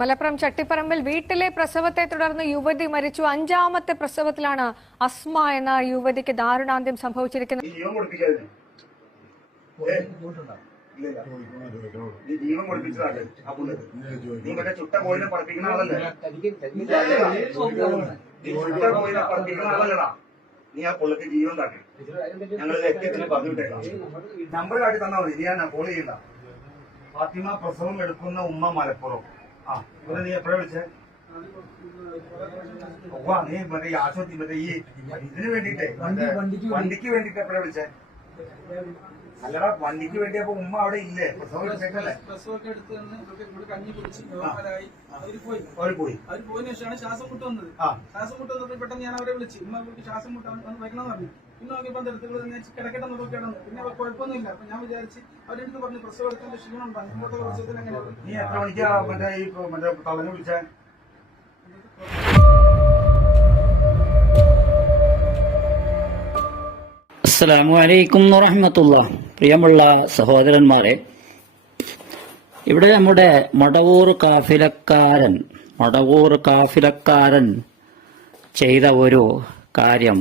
മലപ്പുറം ചട്ടിപ്പറമ്പിൽ വീട്ടിലെ പ്രസവത്തെ തുടർന്ന് യുവതി മരിച്ചു. 5ാമത്തെ പ്രസവത്തിലാണ് അസ്മ എന്ന യുവതിക്ക് ദാരുണാന്ത്യം സംഭവിച്ചിരിക്കുന്നത്. ജീവൻ കൊടുപ്പിച്ചതാണ്. നീ മറ്റേ ചുട്ട കോയിനെ പഠിപ്പിക്കുന്ന ആളല്ലേ? പഠിപ്പിക്കുന്ന ആളല്ലടാ. നീ ആ പുള്ളിക്ക് ജീവൻ താക്കി ഞങ്ങൾ ലക്ഷ്യത്തിന് പറഞ്ഞു വിട്ടേക്കാം. നമ്പർ കാട്ടി തന്നാൽ മതി. ഞാൻ കോൾ ചെയ്യണ്ട. ഫാത്തിമ പ്രസവം എടുക്കുന്ന ഉമ്മ മലപ്പുറം. ആ ഇവിടെ നീ എപ്പോഴാ വിളിച്ചേ? നീ മറ്റേ ഈ ആശുപത്രി മറ്റേ ഈ ഇതിന് വേണ്ടിട്ടേ വണ്ടിക്ക് വേണ്ടിട്ട് എപ്പോഴാ വിളിച്ചേ? അല്ലടാ, വണ്ടിക്ക് വേണ്ടി. അപ്പൊ ഉമ്മ അവിടെ ഇല്ലേ? പ്രസവം എടുത്തേക്കല്ലേ? അവര് പോയി. അവര് പോയതിനു ശേഷമാണ് ശ്വാസം മുട്ട് വന്നത്. ശ്വാസം മുട്ട് വന്നപ്പോൾ പെട്ടെന്ന് ഞാൻ അവരെ വിളിച്ചു. ഉമ്മ ശ്വാസം മുട്ടാൻ വയ്ക്കണമെന്ന് പറഞ്ഞു. പിന്നെ നോക്കിയപ്പോൾ കിടക്കട്ടെ നോക്കി കിടന്നു. പിന്നെ കുഴപ്പമൊന്നുമില്ല. അപ്പൊ ഞാൻ വിചാരിച്ച് അവരുടെ അടുത്ത് പറഞ്ഞു പ്രസവം എടുക്കേണ്ട ക്ഷീണം ഉണ്ടാകും. ഇന്നത്തെ പ്രസവത്തിൽ എങ്ങനെയാണ്? നീ എത്ര മണിക്കാ മറ്റേ ഈ മറ്റേ തളഞ്ഞു വിളിച്ചേ? അസ്സലാമു അലൈക്കും വറഹ്മത്തുള്ളാഹി. പ്രിയമുള്ള സഹോദരന്മാരെ, ഇവിടെ നമ്മുടെ മടവൂർ കാഫിലക്കാരൻ ചെയ്ത ഒരു കാര്യം,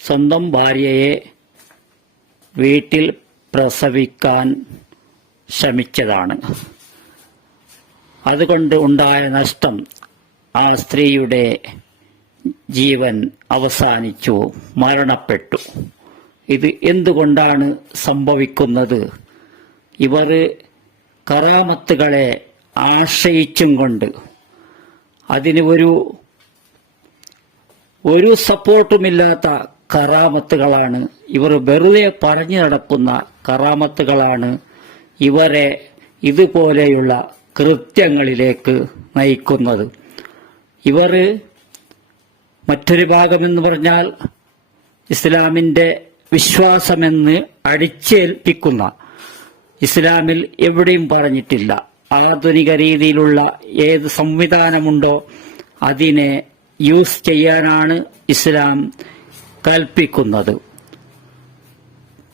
സ്വന്തം ഭാര്യയെ വീട്ടിൽ പ്രസവിക്കാൻ ശ്രമിച്ചതാണ്. അതുകൊണ്ട് ഉണ്ടായ നഷ്ടം, ആ സ്ത്രീയുടെ ജീവൻ അവസാനിച്ചു, മരണപ്പെട്ടു. ഇത് എന്തുകൊണ്ടാണ് സംഭവിക്കുന്നത്? ഇവർ കറാമത്തുകളെ ആശ്രയിച്ചും കൊണ്ട് അതിന് ഒരു സപ്പോർട്ടുമില്ലാത്ത കറാമത്തുകളാണ്, ഇവർ വെറുതെ പറഞ്ഞു നടക്കുന്ന കറാമത്തുകളാണ് ഇവരെ ഇതുപോലെയുള്ള കൃത്യങ്ങളിലേക്ക് നയിക്കുന്നത്. ഇവർ മറ്റൊരു ഭാഗമെന്ന് പറഞ്ഞാൽ ഇസ്ലാമിൻ്റെ വിശ്വാസമെന്ന് അടിച്ചേൽപ്പിക്കുന്ന, ഇസ്ലാമിൽ എവിടെയും പറഞ്ഞിട്ടില്ല, ആധുനിക രീതിയിലുള്ള ഏത് സംവിധാനമുണ്ടോ അതിനെ യൂസ് ചെയ്യാനാണ് ഇസ്ലാം കൽപ്പിക്കുന്നത്.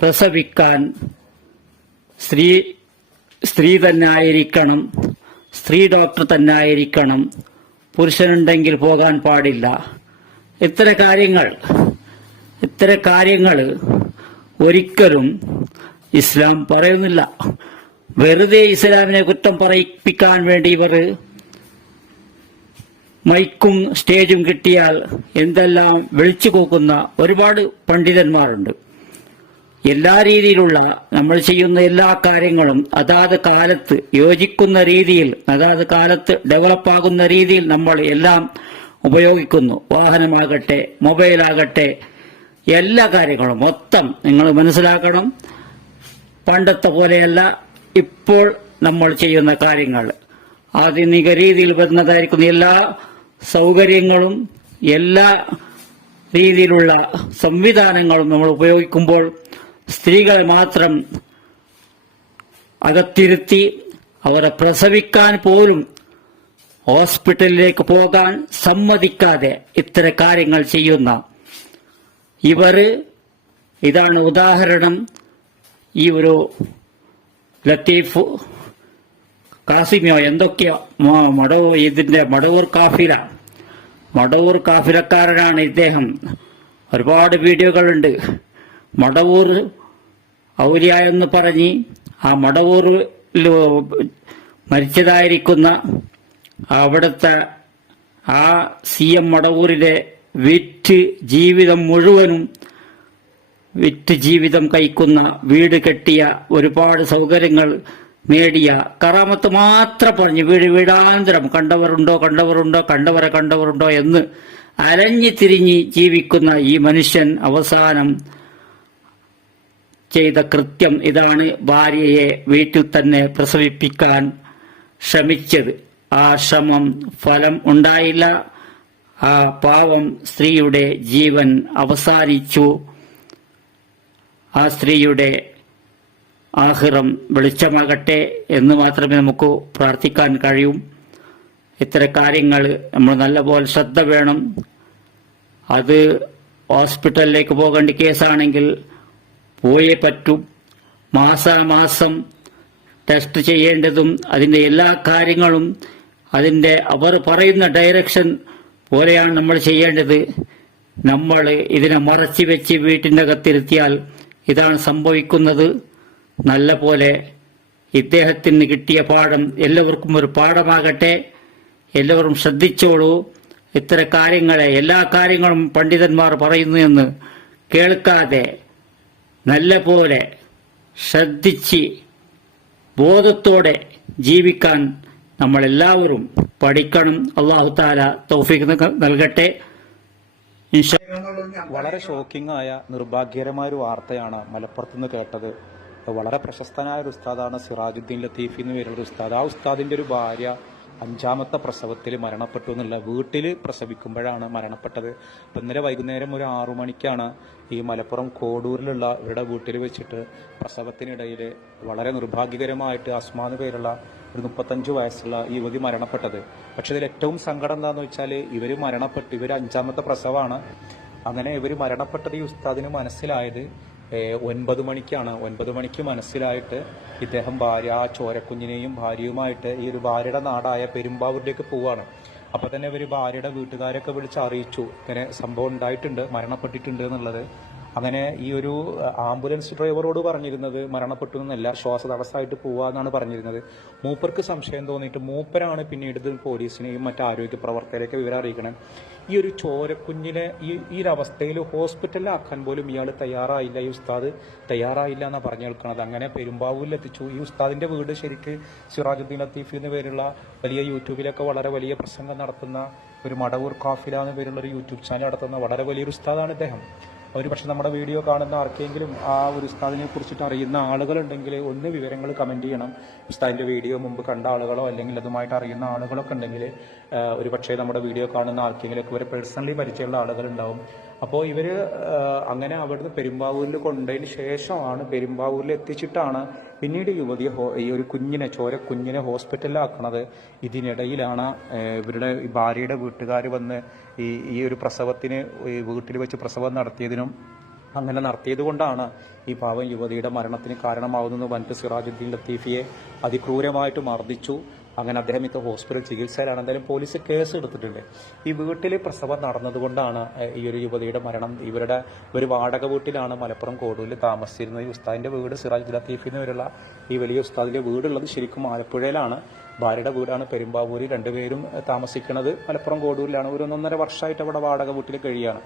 പ്രസവിക്കാൻ സ്ത്രീ തന്നെ ആയിരിക്കണം, സ്ത്രീ ഡോക്ടർ തന്നെ ആയിരിക്കണം, പുരുഷനുണ്ടെങ്കിൽ പോകാൻ പാടില്ല. ഇത്തരം കാര്യങ്ങൾ ഒരിക്കലും ഇസ്ലാം പറയുന്നില്ല. വെറുതെ ഇസ്ലാമിനെ കുറ്റം പറയിപ്പിക്കാൻ വേണ്ടി ഇവർ മൈക്കും സ്റ്റേജും കിട്ടിയാൽ എന്തെല്ലാം വിളിച്ചു കൂക്കുന്ന ഒരുപാട് പണ്ഡിതന്മാരുണ്ട്. എല്ലാ രീതിയിലുള്ള നമ്മൾ ചെയ്യുന്ന എല്ലാ കാര്യങ്ങളും അതാത് കാലത്ത് യോജിക്കുന്ന രീതിയിൽ, അതാത് കാലത്ത് ഡെവലപ്പാകുന്ന രീതിയിൽ നമ്മൾ എല്ലാം ഉപയോഗിക്കുന്നു. വാഹനമാകട്ടെ, മൊബൈലാകട്ടെ, എല്ലാ കാര്യങ്ങളും മൊത്തം നിങ്ങൾ മനസ്സിലാക്കണം. പണ്ടത്തെ പോലെയല്ല ഇപ്പോൾ നമ്മൾ ചെയ്യുന്ന കാര്യങ്ങൾ. ആധുനിക രീതിയിൽ വരുന്നതായിരിക്കുന്ന എല്ലാ സൗകര്യങ്ങളും എല്ലാ രീതിയിലുള്ള സംവിധാനങ്ങളും നമ്മൾ ഉപയോഗിക്കുമ്പോൾ സ്ത്രീകൾ മാത്രം അകത്തിരുത്തി അവരെ പ്രസവിക്കാൻ പോലും ഹോസ്പിറ്റലിലേക്ക് പോകാൻ സമ്മതിക്കാതെ ഇത്തരം കാര്യങ്ങൾ ചെയ്യുന്ന ഇതാണ് ഉദാഹരണം. ഈ ഒരു ലത്തീഫ് കാസിമിയോ എന്തൊക്കെയോ മടവൂർ കാഫിലക്കാരനാണ് ഇദ്ദേഹം. ഒരുപാട് വീഡിയോകളുണ്ട്. മടവൂർ ഔലിയ എന്ന് പറഞ്ഞ് ആ മടവൂരിൽ മരിച്ചതായിരിക്കുന്ന അവിടുത്തെ ആ CM മടവൂരിലെ വിറ്റ് ജീവിതം കഴിക്കുന്ന, വീട് കെട്ടിയ, ഒരുപാട് സൗകര്യങ്ങൾ നേടിയ, കറാമത്ത് മാത്രം പറഞ്ഞ് വീടാന്തരം കണ്ടവരുണ്ടോ എന്ന് അലഞ്ഞു തിരിഞ്ഞ് ജീവിക്കുന്ന ഈ മനുഷ്യൻ അവസാനം ചെയ്ത കൃത്യം ഇതാണ്. ഭാര്യയെ വീട്ടിൽ തന്നെ പ്രസവിപ്പിക്കാൻ ശ്രമിച്ചത്. ആ ശ്രമം ഫലം ഉണ്ടായില്ല. ആ പാവം സ്ത്രീയുടെ ജീവൻ അവസാനിച്ചു. ആ സ്ത്രീയുടെ ആഖിറം വെളിച്ചമാകട്ടെ എന്ന് മാത്രമേ നമുക്ക് പ്രാർത്ഥിക്കാൻ കഴിയൂ. ഇത്തരം കാര്യങ്ങൾ നമ്മൾ നല്ലപോലെ ശ്രദ്ധ വേണം. അത് ഹോസ്പിറ്റലിലേക്ക് പോകേണ്ട കേസാണെങ്കിൽ പോയേ പറ്റൂ. മാസാമാസം ടെസ്റ്റ് ചെയ്യേണ്ടതും അതിൻ്റെ എല്ലാ കാര്യങ്ങളും അവർ പറയുന്ന ഡയറക്ഷൻ പോലെയാണ് നമ്മൾ ചെയ്യേണ്ടത്. നമ്മൾ ഇതിനെ മറച്ചു വെച്ച് വീട്ടിൻ്റെ അകത്തിരുത്തിയാൽ ഇതാണ് സംഭവിക്കുന്നത്. നല്ല പോലെ ഇദ്ദേഹത്തിന് കിട്ടിയ പാഠം എല്ലാവർക്കും ഒരു പാഠമാകട്ടെ. എല്ലാവരും ശ്രദ്ധിച്ചോളൂ. ഇത്തരം കാര്യങ്ങളെ എല്ലാ കാര്യങ്ങളും പണ്ഡിതന്മാർ പറയുന്നു എന്ന് കേൾക്കാതെ നല്ല പോലെ ശ്രദ്ധിച്ച് ബോധത്തോടെ ജീവിക്കാൻ നമ്മളെല്ലാവരും പഠിക്കണം. അല്ലാഹു തആല തൗഫീഖ് നൽകട്ടെ. വളരെ ഷോക്കിംഗ് ആയ നിർഭാഗ്യകരമായ ഒരു വാർത്തയാണ് മലപ്പുറത്ത് നിന്ന് കേട്ടത്. വളരെ പ്രശസ്തനായ ഒരു ഉസ്താദാണ് സിറാജുദ്ദീൻ ലത്തീഫി എന്ന് പേരുള്ള ഉസ്താദ്. ആ ഉസ്താദിന്റെ ഒരു ഭാര്യ 5ാമത്തെ പ്രസവത്തിൽ മരണപ്പെട്ടു എന്നുള്ള, വീട്ടിൽ പ്രസവിക്കുമ്പോഴാണ് മരണപ്പെട്ടത്. അപ്പം ഇന്നലെ വൈകുന്നേരം ഒരു 6 മണിക്കാണ് ഈ മലപ്പുറം കോഡൂരിലുള്ള ഇവരുടെ വീട്ടിൽ വെച്ചിട്ട് പ്രസവത്തിനിടയിൽ വളരെ നിർഭാഗ്യകരമായിട്ട് അസ്മാ എന്ന് പേരുള്ള ഒരു 35 വയസ്സുള്ള ഈ യുവതി മരണപ്പെട്ടത്. പക്ഷെ ഇതിൽ ഏറ്റവും സങ്കടം എന്താണെന്ന് വെച്ചാൽ ഇവർ 5ാമത്തെ പ്രസവമാണ്. അങ്ങനെ ഇവർ മരണപ്പെട്ടത് ഈ ഉസ്താദിന് മനസ്സിലായത് 9 മണിക്കാണ്. 9 മണിക്ക് മനസ്സിലായിട്ട് ഇദ്ദേഹം ആ ചോരക്കുഞ്ഞിനെയും ഭാര്യയുമായിട്ട് ഈ ഒരു ഭാര്യയുടെ നാടായ പെരുമ്പാവൂരിലേക്ക് പോവുകയാണ്. അപ്പോൾ തന്നെ ഇവർ ഭാര്യയുടെ വീട്ടുകാരൊക്കെ വിളിച്ച് അറിയിച്ചു ഇങ്ങനെ സംഭവം ഉണ്ടായിട്ടുണ്ട്, മരണപ്പെട്ടിട്ടുണ്ട് എന്നുള്ളത്. അങ്ങനെ ഈ ഒരു ആംബുലൻസ് ഡ്രൈവറോട് പറഞ്ഞിരുന്നത് മരണപ്പെട്ടു എന്നല്ല, ശ്വാസതടസ്സമായിട്ട് പോവാന്നാണ് പറഞ്ഞിരുന്നത്. മൂപ്പർക്ക് സംശയം തോന്നിയിട്ട് മൂപ്പരാണ് പിന്നീട് ഇത് പോലീസിനെയും മറ്റ് ആരോഗ്യ പ്രവർത്തകരെയൊക്കെ വിവരം അറിയിക്കണം. ഈ ഒരു ചോരക്കുഞ്ഞിനെ ഈ ഒരു അവസ്ഥയിൽ ഹോസ്പിറ്റലിലാക്കാൻ പോലും ഇയാൾ തയ്യാറായില്ല, ഈ ഉസ്താദ് തയ്യാറായില്ല എന്നാണ് പറഞ്ഞു കേൾക്കുന്നത്. അങ്ങനെ പെരുമ്പാവൂരിൽ എത്തിച്ചു. ഈ ഉസ്താദിന്റെ വീട് ശരിക്ക് സിറാജുദ്ദീൻ ലത്തീഫി എന്ന പേരുള്ള വലിയ യൂട്യൂബിലൊക്കെ വളരെ വലിയ പ്രസംഗം നടത്തുന്ന ഒരു മടവൂർ കാഫില എന്ന പേരുള്ള ഒരു യൂട്യൂബ് ചാനൽ നടത്തുന്ന വളരെ വലിയൊരു ഉസ്താദാണ് ഇദ്ദേഹം. ഒരു പക്ഷെ നമ്മുടെ വീഡിയോ കാണുന്ന ആർക്കെങ്കിലും ആ ഒരു ഉസ്താദിനെ കുറിച്ചിട്ട് അറിയുന്ന ആളുകളുണ്ടെങ്കിൽ ഒന്ന് വിവരങ്ങൾ കമൻറ്റ് ചെയ്യണം. ഉസ്താദിൻ്റെ വീഡിയോ മുമ്പ് കണ്ട ആളുകളോ അല്ലെങ്കിൽ അതുമായിട്ട് അറിയുന്ന ആളുകളൊക്കെ ഉണ്ടെങ്കിൽ ഒരു പക്ഷേ നമ്മുടെ വീഡിയോ കാണുന്ന ആർക്കെങ്കിലൊക്കെ ഇവരെ പേഴ്സണലി പരിചയമുള്ള ആളുകളുണ്ടാവും. അപ്പോൾ ഇവർ അങ്ങനെ അവിടുന്ന് പെരുമ്പാവൂരിൽ കൊണ്ടതിന് ശേഷമാണ്, പെരുമ്പാവൂരിൽ എത്തിച്ചിട്ടാണ് പിന്നീട് യുവതിയെ ഈ ഒരു ചോരക്കുഞ്ഞിനെ ഹോസ്പിറ്റലിലാക്കണത്. ഇതിനിടയിലാണ് ഇവരുടെ ഭാര്യയുടെ വീട്ടുകാർ വന്ന് ഈ ഒരു പ്രസവത്തിന് വീട്ടിൽ വെച്ച് പ്രസവം നടത്തിയതിനും അങ്ങനെ നടത്തിയത് കൊണ്ടാണ് ഈ പാവം യുവതിയുടെ മരണത്തിന് കാരണമാകുന്നത്. വനിത സിറാജുദ്ദീൻ ലത്തീഫിയെ അതിക്രൂരമായിട്ട് മർദ്ദിച്ചു. അങ്ങനെ അദ്ദേഹം ഇപ്പോൾ ഹോസ്പിറ്റൽ ചികിത്സയിലാണ്. എന്തായാലും പോലീസ് കേസ് എടുത്തിട്ടുണ്ട്. ഈ വീട്ടിൽ പ്രസവം നടന്നതുകൊണ്ടാണ് ഈ ഒരു യുവതിയുടെ മരണം. ഇവരുടെ ഒരു വാടക വീട്ടിലാണ് മലപ്പുറം കോടൂരിൽ താമസിച്ചിരുന്നത്. ഈ ഉസ്താദിന്റെ വീട് സിറാജ് ലത്തീഫി എന്ന് പേരുള്ള ഈ വലിയ ഉസ്താദിന്റെ വീടുള്ളത് ശരിക്കും ആലപ്പുഴയിലാണ്. ഭാര്യയുടെ വീടാണ് പെരുമ്പാവൂരിൽ. രണ്ടുപേരും താമസിക്കുന്നത് മലപ്പുറം കോടൂരിലാണ്. ഒരു 1.5 വർഷമായിട്ട് അവിടെ വാടക വീട്ടിൽ കഴിയുകയാണ്.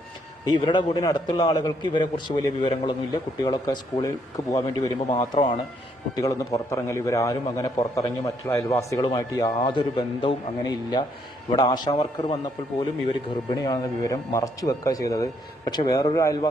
ഇവരുടെ വീടിന് അടുത്തുള്ള ആളുകൾക്ക് ഇവരെക്കുറിച്ച് വലിയ വിവരങ്ങളൊന്നുമില്ല. കുട്ടികളൊക്കെ സ്കൂളിലേക്ക് പോകാൻ വേണ്ടി വരുമ്പോൾ മാത്രമാണ് കുട്ടികളൊന്ന് പുറത്തിറങ്ങൽ. ഇവരാരും അങ്ങനെ പുറത്തിറങ്ങി മറ്റുള്ള അയൽവാസികളുമായിട്ട് യാതൊരു ബന്ധവും അങ്ങനെ ഇല്ല. ഇവിടെ ആശാ വർക്കർ വന്നപ്പോൾ പോലും ഇവർ ഗർഭിണിയാണെന്ന വിവരം മറച്ചു വെക്കുക ചെയ്തത്. പക്ഷെ വേറൊരു അയൽവാസി